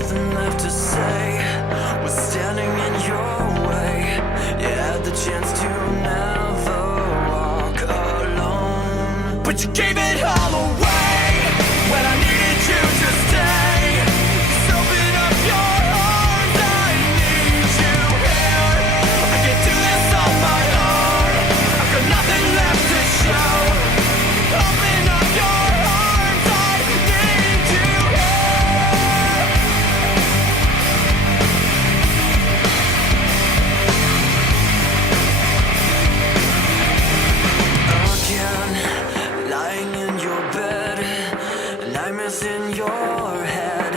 nothing left to say was standing in your way. You had the chance to never walk alone, but you gave it all away when I needed you to stay. Just open up your arms, I need you here. I can't do this on my own, I've got nothing left to show. Open up your arms, I need you here. Again, lying in your bed, nightmares in your head,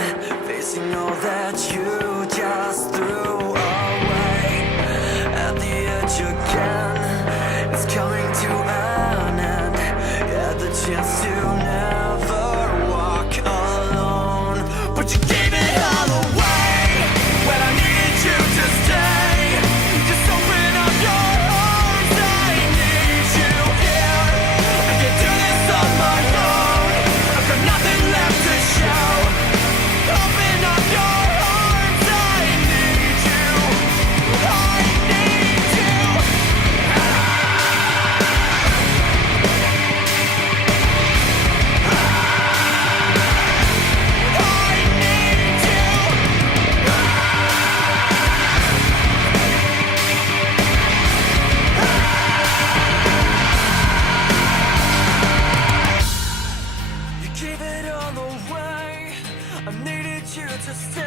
facing all that you just threw away. At the edge again, it's coming to an end. You had the chance to never walk alone, but you gave it all away when I needed you to stay. Just open up your arms, I need you here. I can't do this on my own, I've got nothing left to show. Open up your arms, I need you. I need you. I need you. You gave it all away, I needed you to stay.